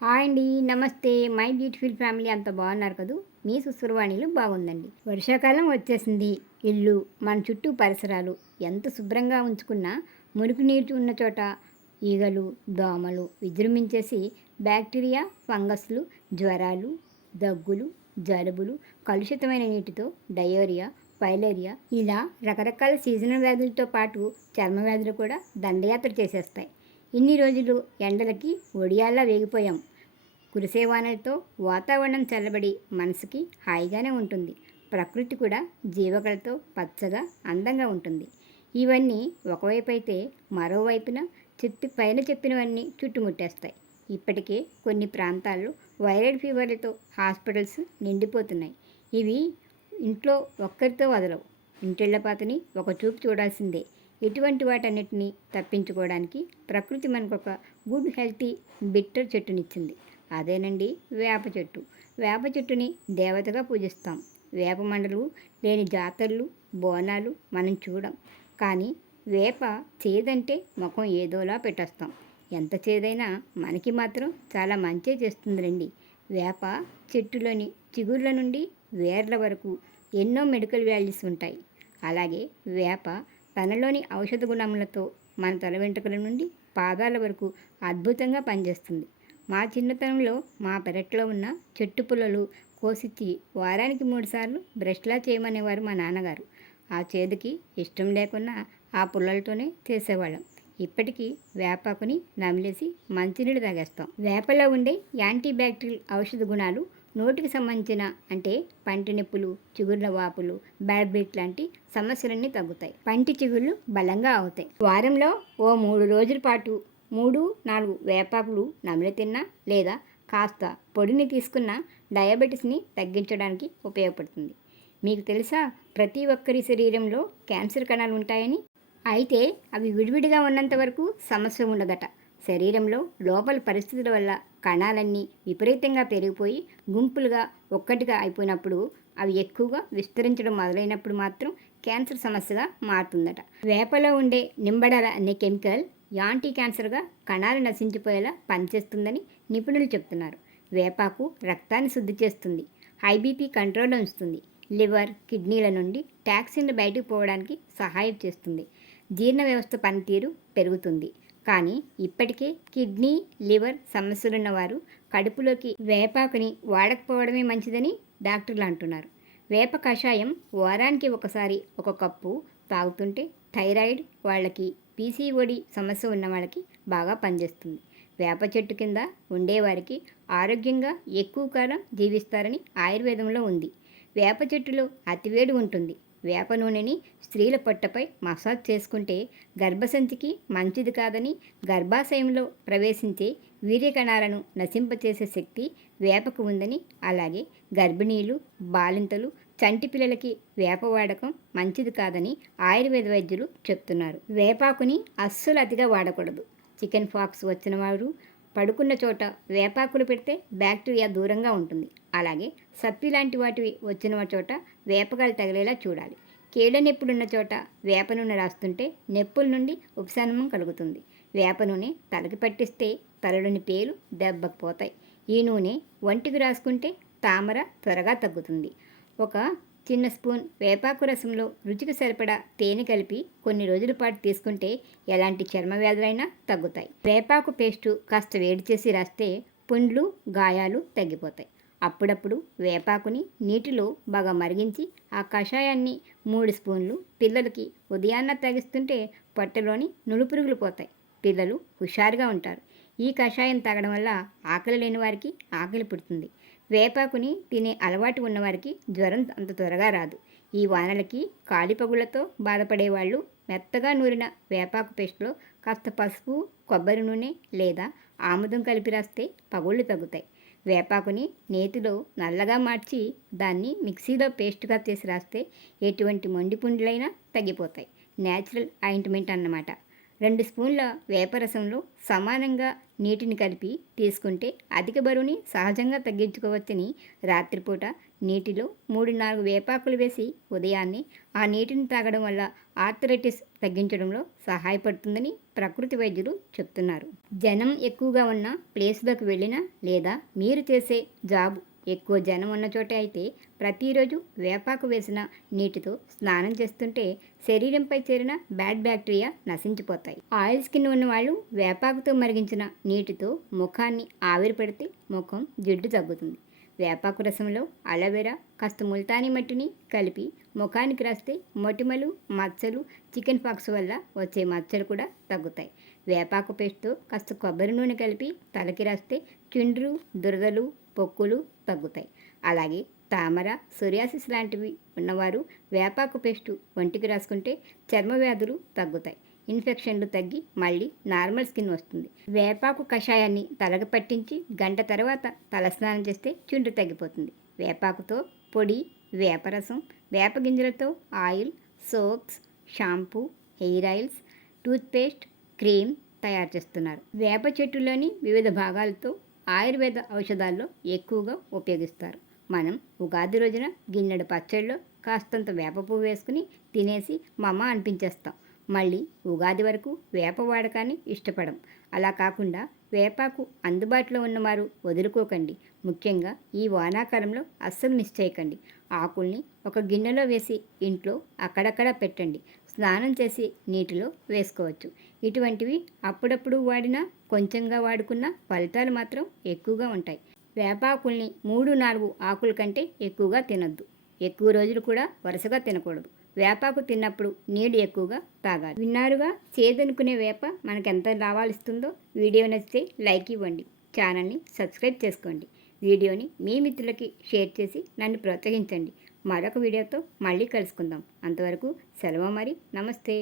Hi అండి. నమస్తే. My beautiful family అంత బాగున్నారు కదూ. మీ సుశ్రువాణిలు బాగుందండి. వర్షాకాలం వచ్చేసింది. ఇల్లు, మన చుట్టూ పరిసరాలు ఎంత శుభ్రంగా ఉంచుకున్నా మురికి నీరు ఉన్న చోట ఈగలు, దోమలు విజృంభించేసి బ్యాక్టీరియా, ఫంగస్లు, జ్వరాలు, దగ్గులు, జలుబులు, కలుషితమైన నీటితో డయోరియా, పైలేరియా ఇలా రకరకాల సీజనల్ వ్యాధులతో పాటు చర్మ వ్యాధులు కూడా దండయాత్ర చేసేస్తాయి. ఇన్ని రోజులు ఎండలకి ఒడియాల్లా వేగిపోయాం. కురిసే వానలతో వాతావరణం చల్లబడి మనసుకి హాయిగానే ఉంటుంది. ప్రకృతి కూడా జీవకళతో పచ్చగా అందంగా ఉంటుంది. ఇవన్నీ ఒకవైపు అయితే మరోవైపున పైన చెప్పినవన్నీ చుట్టుముట్టేస్తాయి. ఇప్పటికే కొన్ని ప్రాంతాల్లో వైరల్ ఫీవర్లతో హాస్పిటల్స్ నిండిపోతున్నాయి. ఇవి ఇంట్లో ఒక్కరితో వదలవు. ఇంటిళ్ళపాతని ఒక చూపు చూడాల్సిందే. ఇటువంటి వాటన్నిటిని తప్పించుకోవడానికి ప్రకృతి మనకొక గుడ్ హెల్తీ బిట్టర్ చెట్టునిచ్చింది. అదేనండి వేప చెట్టు. వేప చెట్టుని దేవతగా పూజిస్తాం. వేప మండలు లేని జాతరలు, బోనాలు మనం చూడం. కానీ వేప చేదంటే ముఖం ఏదోలా పెట్టేస్తాం. ఎంత చేదైనా మనకి మాత్రం చాలా మంచి చేస్తుంది రండి. వేప చెట్టులోని చిగుర్ల నుండి వేర్ల వరకు ఎన్నో మెడికల్ వాల్యూస్ ఉంటాయి. అలాగే వేప తనలోని ఔషధ గుణములతో మన తల వెంట్రుకల నుండి పాదాల వరకు అద్భుతంగా పనిచేస్తుంది. మా చిన్నతనంలో మా పెరట్లో ఉన్న చెట్టు పుల్లలు కోసిచ్చి వారానికి 3 సార్లు బ్రష్లా చేయమనేవారు మా నాన్నగారు. ఆ చేదుకి ఇష్టం లేకున్నా ఆ పుల్లలతోనే చేసేవాళ్ళం. ఇప్పటికీ వేపాకుని నమిలేసి మంచినీళ్ళు తాగేస్తాం. వేపలో ఉండే యాంటీ బ్యాక్టీరియల్ ఔషధ గుణాలు నోటికి సంబంధించిన అంటే పంటి నొప్పులు, చిగుర్ల వాపులు, బ్యాడ్ బ్రీత్ లాంటి సమస్యలన్నీ తగ్గుతాయి. పంటి చిగుళ్ళు బలంగా అవుతాయి. వారంలో ఓ 3 రోజుల పాటు 3-4 వేపాకులు నమిలి తిన్నా లేదా కాస్త పొడిని తీసుకున్న డయాబెటీస్ని తగ్గించడానికి ఉపయోగపడుతుంది. మీకు తెలుసా ప్రతి ఒక్కరి శరీరంలో క్యాన్సర్ కణాలు ఉంటాయని? అయితే అవి విడివిడిగా ఉన్నంత వరకు సమస్య ఉండదట. శరీరంలో లోపల పరిస్థితుల వల్ల కణాలన్నీ విపరీతంగా పెరిగిపోయి గుంపులుగా ఒక్కటిగా అయిపోయినప్పుడు అవి ఎక్కువగా విస్తరించడం మొదలైనప్పుడు మాత్రం క్యాన్సర్ సమస్యగా మారుతుందట. వేపలో ఉండే నింబడల అనే కెమికల్ యాంటీ క్యాన్సర్గా కణాలు నశించిపోయేలా పనిచేస్తుందని నిపుణులు చెప్తున్నారు. వేపాకు రక్తాన్ని శుద్ధి చేస్తుంది. హై బీపీ కంట్రోల్లో ఉంచుతుంది. లివర్, కిడ్నీల నుండి టాక్సిన్లు బయటకు పోవడానికి సహాయం చేస్తుంది. జీర్ణ వ్యవస్థ పనితీరు పెరుగుతుంది. కానీ ఇప్పటికే కిడ్నీ, లివర్ సమస్యలున్న వారు కడుపులోకి వేపాకుని వాడకపోవడమే మంచిదని డాక్టర్లు అంటున్నారు. వేప కషాయం వారానికి ఒకసారి 1 కప్పు తాగుతుంటే థైరాయిడ్ వాళ్ళకి, పీసీఓడి సమస్య ఉన్న వాళ్ళకి బాగా పనిచేస్తుంది. వేప చెట్టు కింద ఉండేవారికి ఆరోగ్యంగా ఎక్కువ కాలం జీవిస్తారని ఆయుర్వేదంలో ఉంది. వేప చెట్టులో అతివేడి ఉంటుంది. వేప నూనెని స్త్రీల పొట్టపై మసాజ్ చేసుకుంటే గర్భసంచికి మంచిది కాదని, గర్భాశయంలో ప్రవేశించే వీర్యకణాలను నశింపచేసే శక్తి వేపకు ఉందని, అలాగే గర్భిణీలు, బాలింతలు, చంటి పిల్లలకి వేప వాడకం మంచిది కాదని ఆయుర్వేద వైద్యులు చెప్తున్నారు. వేపాకుని అస్సలు అతిగా వాడకూడదు. చికెన్ పాక్స్ వచ్చిన వారు పడుకున్న చోట వేపాకులు పెడితే బ్యాక్టీరియా దూరంగా ఉంటుంది. అలాగే సప్పి లాంటి వాటివి వచ్చిన చోట వేపగాలు తగిలేలా చూడాలి. కీళ్ళ నొప్పులున్న చోట వేప నూనె రాస్తుంటే నొప్పుల నుండి ఉపశమనం కలుగుతుంది. వేప నూనె తలకి పట్టిస్తే తలలోని పేలు దెబ్బకు పోతాయి. ఈ నూనె ఒంటికి రాసుకుంటే తామర త్వరగా తగ్గుతుంది. ఒక చిన్న స్పూన్ వేపాకు రసంలో రుచికి సరిపడా తేనె కలిపి కొన్ని రోజుల పాటు తీసుకుంటే ఎలాంటి చర్మ వ్యాధులైనా తగ్గుతాయి. వేపాకు పేస్టు కాస్త వేడి చేసి రాస్తే పుండ్లు, గాయాలు తగ్గిపోతాయి. అప్పుడప్పుడు వేపాకుని నీటిలో బాగా మరిగించి ఆ కషాయాన్ని 3 స్పూన్లు పిల్లలకి ఉదయాన్న తాగిస్తుంటే పొట్టలోని నులుపురుగులు పోతాయి. పిల్లలు హుషారుగా ఉంటారు. ఈ కషాయం తాగడం వల్ల ఆకలి లేని వారికి ఆకలి పుడుతుంది. వేపాకుని తినే అలవాటు ఉన్నవారికి జ్వరం అంత త్వరగా రాదు. ఈ వానలకి కాలిపగుళ్లతో బాధపడేవాళ్ళు మెత్తగా నూరిన వేపాకు పేస్ట్లో కాస్త పసుపు, కొబ్బరి నూనె లేదా ఆముదం కలిపి రాస్తే పగుళ్ళు తగ్గుతాయి. వేపాకుని నేతిలో నల్లగా మార్చి దాన్ని మిక్సీలో పేస్ట్గా చేసి రాస్తే ఎటువంటి మొండి పుండ్లైనా తగ్గిపోతాయి. న్యాచురల్ ఆయింట్మెంట్ అన్నమాట. 2 స్పూన్ల వేపరసంలో సమానంగా నీటిని కలిపి తీసుకుంటే అధిక బరువుని సహజంగా తగ్గించుకోవచ్చని, రాత్రిపూట నీటిలో 3-4 వేపాకులు వేసి ఉదయాన్నే ఆ నీటిని తాగడం వల్ల ఆర్థరైటిస్ తగ్గించడంలో సహాయపడుతుందని ప్రకృతి వైద్యులు చెప్తున్నారు. జనం ఎక్కువగా ఉన్న ప్లేస్లోకి వెళ్ళినా లేదా మీరు చేసే జాబ్ ఎక్కువ జనం ఉన్న చోట అయితే ప్రతిరోజు వేపాకు వేసిన నీటితో స్నానం చేస్తుంటే శరీరంపై చేరిన బ్యాడ్ బ్యాక్టీరియా నశించిపోతాయి. ఆయిల్ స్కిన్ ఉన్న వాళ్ళు వేపాకుతో మరిగించిన నీటితో ముఖాన్ని ఆవిరి పెడితే ముఖం జిడ్డు తగ్గుతుంది. వేపాకు రసంలో అలోవెరా కాస్త ముల్తానీ మట్టిని కలిపి ముఖానికి రాస్తే మొటిమలు, మచ్చలు, చికెన్ పాక్స్ వల్ల వచ్చే మచ్చలు కూడా తగ్గుతాయి. వేపాకు పేస్ట్తో కాస్త కొబ్బరి నూనె కలిపి తలకి రాస్తే చుండ్రు, దురదలు, పొక్కులు తగ్గుతాయి. అలాగే తామర, సోరియాసిస్ లాంటివి ఉన్నవారు వేపాకు పేస్టు ఒంటికి రాసుకుంటే చర్మ వ్యాధులు తగ్గుతాయి. ఇన్ఫెక్షన్లు తగ్గి మళ్ళీ నార్మల్ స్కిన్ వస్తుంది. వేపాకు కషాయాన్ని తలకు పట్టించి గంట తర్వాత తలస్నానం చేస్తే చుండ్రు తగ్గిపోతుంది. వేపాకుతో పొడి, వేపరసం, వేప గింజలతో oil, soaps, shampoo, hair oils, toothpaste, cream తయారు చేస్తున్నారు. వేప చెట్టులోని వివిధ భాగాలతో ఆయుర్వేద ఔషధాల్లో ఎక్కువగా ఉపయోగిస్తారు. మనం ఉగాది రోజున గిన్నెడు పచ్చడిలో కాస్తంత వేప పువ్వు వేసుకుని తినేసి మమ్మ అనిపించేస్తాం. మళ్ళీ ఉగాది వరకు వేప వాడకాన్ని ఇష్టపడం. అలా కాకుండా వేపాకు అందుబాటులో ఉన్నవారు వదులుకోకండి. ముఖ్యంగా ఈ వానాకాలంలో అస్సలు మిస్ చేయకండి. ఆకుల్ని ఒక గిన్నెలో వేసి ఇంట్లో అక్కడక్కడ పెట్టండి. స్నానం చేసి నీటిలో వేసుకోవచ్చు. ఇటువంటివి అప్పుడప్పుడు వాడినా కొంచెంగా వాడుకున్న ఫలితాలు మాత్రం ఎక్కువగా ఉంటాయి. వేపాకుల్ని 3-4 ఆకుల కంటే ఎక్కువగా తినొద్దు. ఎక్కువ రోజులు కూడా వరుసగా తినకూడదు. వేపాకు తిన్నప్పుడు నీళ్ళు ఎక్కువగా తాగాలి. విన్నారుగా, చేదనుకునే వేప మనకెంత లాభాలిస్తుందో. వీడియో నచ్చితే లైక్ ఇవ్వండి. ఛానల్ని సబ్స్క్రైబ్ చేసుకోండి. వీడియోని మీ మిత్రులకి షేర్ చేసి నన్ను ప్రోత్సహించండి. మరొక వీడియోతో మళ్ళీ కలుసుకుందాం. అంతవరకు సెలవు మరి. నమస్తే.